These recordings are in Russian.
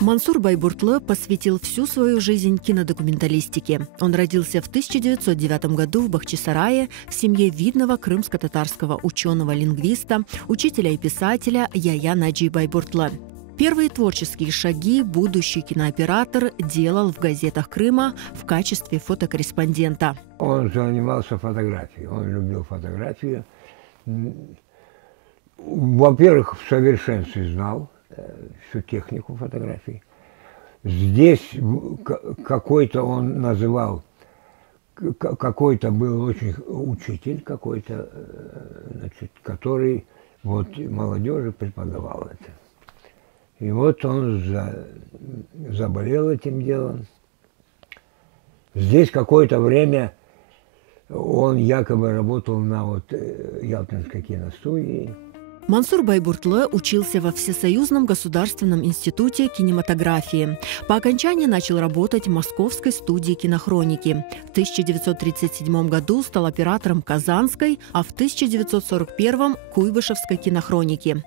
Мансур Байбуртлы посвятил всю свою жизнь кинодокументалистике. Он родился в 1909 году в Бахчисарае в семье видного крымско-татарского ученого-лингвиста, учителя и писателя Яя Наджи Байбуртлы. Первые творческие шаги будущий кинооператор делал в газетах Крыма в качестве фотокорреспондента. Он занимался фотографией, он любил фотографию. Во-первых, в совершенстве знал всю технику фотографии. Здесь какой-то он называл, какой-то был очень учитель какой-то, значит, который вот молодежи преподавал это. И вот он заболел этим делом. Здесь какое-то время он якобы работал на вот Ялтинской киностудии. Мансур Байбуртлы учился во Всесоюзном государственном институте кинематографии. По окончании начал работать в Московской студии кинохроники. В 1937 году стал оператором Казанской, а в 1941 – Куйбышевской кинохроники.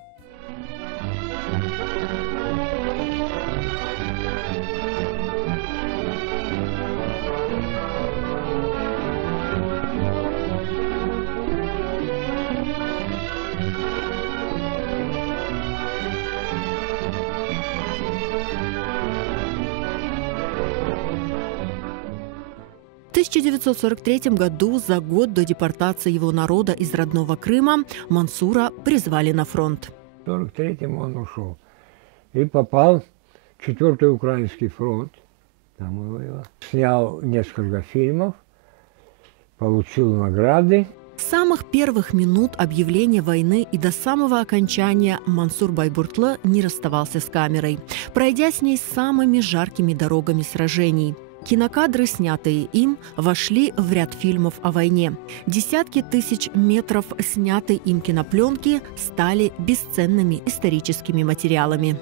В 1943 году, за год до депортации его народа из родного Крыма, Мансура призвали на фронт. В 1943-м он ушел и попал в 4-й Украинский фронт. Там он воевал. Снял несколько фильмов, получил награды. С самых первых минут объявления войны и до самого окончания Мансур Байбуртлы не расставался с камерой, пройдя с ней самыми жаркими дорогами сражений. Кинокадры, снятые им, вошли в ряд фильмов о войне. Десятки тысяч метров снятой им кинопленки стали бесценными историческими материалами.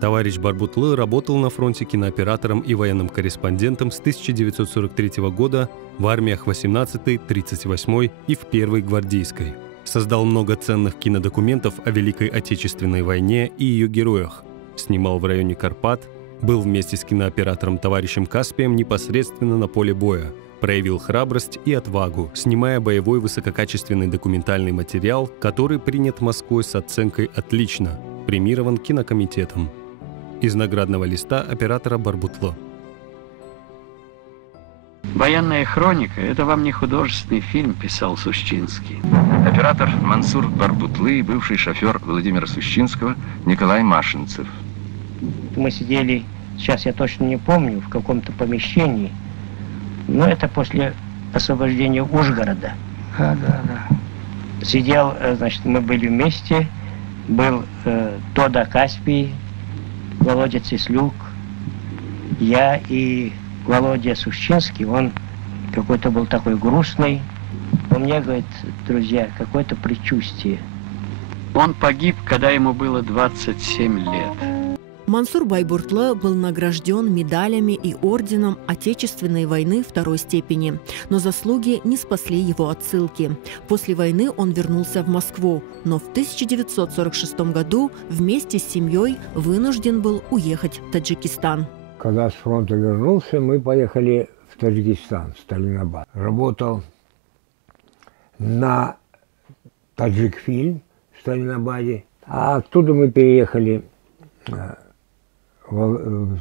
Товарищ Барбутлы работал на фронте кинооператором и военным корреспондентом с 1943 года в армиях 18-й, 38-й и в 1-й гвардейской. Создал много ценных кинодокументов о Великой Отечественной войне и ее героях. Снимал в районе Карпат, был вместе с кинооператором товарищем Каспием непосредственно на поле боя, проявил храбрость и отвагу, снимая боевой высококачественный документальный материал, который принят Москвой с оценкой «Отлично», премирован кинокомитетом. Из наградного листа оператора Барбутлы. «Военная хроника» — это вам не художественный фильм, писал Сущинский. Оператор Мансур Барбутлы и бывший шофер Владимира Сущинского Николай Машинцев. Мы сидели, сейчас я точно не помню, в каком-то помещении, но это после освобождения Ужгорода. Да. Сидел, значит, мы были вместе, был Тода Каспий, Володя Цислюк, я и Володя Сущинский. Он какой-то был такой грустный. У меня, говорит, друзья, какое-то предчувствие. Он погиб, когда ему было 27 лет. Мансур Байбуртлы был награжден медалями и орденом Отечественной войны второй степени, но заслуги не спасли его от ссылки. После войны он вернулся в Москву, но в 1946 году вместе с семьей вынужден был уехать в Таджикистан. Когда с фронта вернулся, мы поехали в Таджикистан, в Сталинабад. Работал на Таджикфильм в Сталинабаде, а оттуда мы переехали в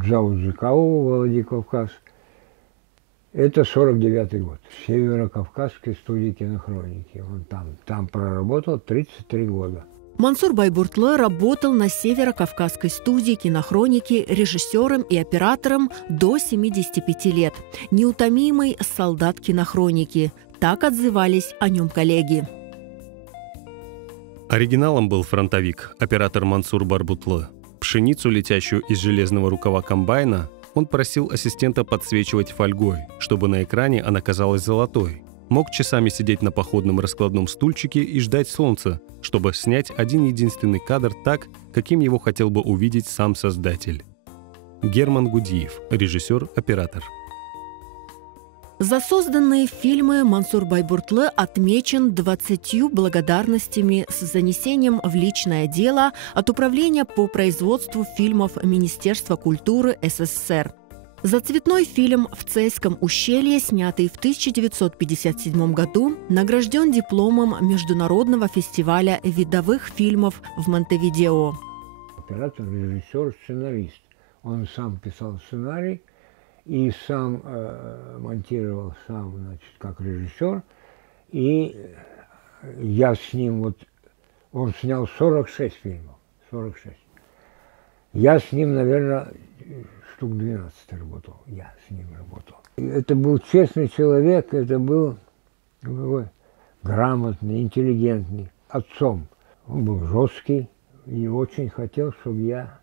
Джаузикау, Владикавказ. Это 49-й год. В Северо-Кавказской студии кинохроники. Он там проработал 33 года. Мансур Байбуртлы работал на Северо-Кавказской студии кинохроники режиссером и оператором до 75 лет. Неутомимый солдат кинохроники. Так отзывались о нем коллеги. Оригиналом был фронтовик, оператор Мансур Барбутлы. Пшеницу, летящую из железного рукава комбайна, он просил ассистента подсвечивать фольгой, чтобы на экране она казалась золотой. Мог часами сидеть на походном раскладном стульчике и ждать солнца, чтобы снять один единственный кадр так, каким его хотел бы увидеть сам создатель. Герман Гудиев, режиссер-оператор. За созданные фильмы Мансур Байбуртлы отмечен 20 благодарностями с занесением в личное дело от Управления по производству фильмов Министерства культуры СССР. За цветной фильм «В Цейском ущелье», снятый в 1957 году, награжден дипломом Международного фестиваля видовых фильмов в Монтевидео. Оператор, режиссер, сценарист. Он сам писал сценарий и сам монтировал, сам, значит, как режиссер. И я с ним, вот, он снял 46 фильмов, 46. Я с ним, наверное, штук 12 работал, я с ним работал. Это был честный человек, это был грамотный, интеллигентный, отцом. Он был жесткий и очень хотел, чтобы я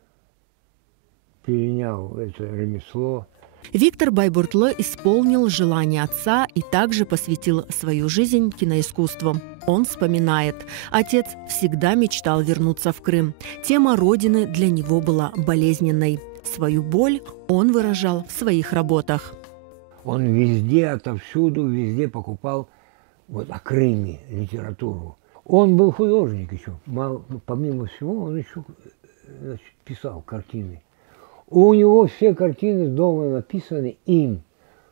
перенял это ремесло. Виктор Байбуртлы исполнил желание отца и также посвятил свою жизнь киноискусству. Он вспоминает: отец всегда мечтал вернуться в Крым. Тема родины для него была болезненной. Свою боль он выражал в своих работах. Он везде, отовсюду, везде покупал вот о Крыме литературу. Он был художник еще. Помимо всего, он еще, значит, писал картины. У него все картины дома написаны им.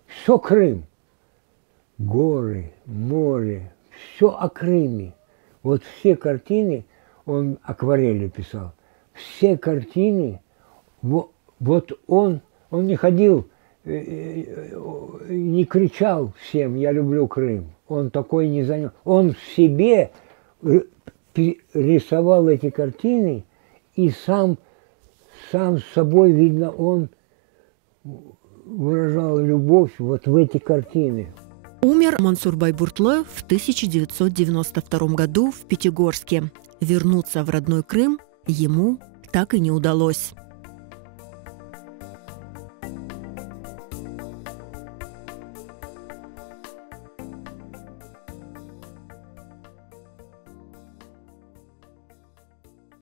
Все Крым. Горы, море, все о Крыме. Вот все картины, он акварели писал. Все картины, вот он не ходил, не кричал всем: я люблю Крым. Он такой не занял. Он в себе рисовал эти картины и сам с собой, видно, он выражал любовь вот в эти картины. Умер Мансур Байбуртлы в 1992 году в Пятигорске. Вернуться в родной Крым ему так и не удалось.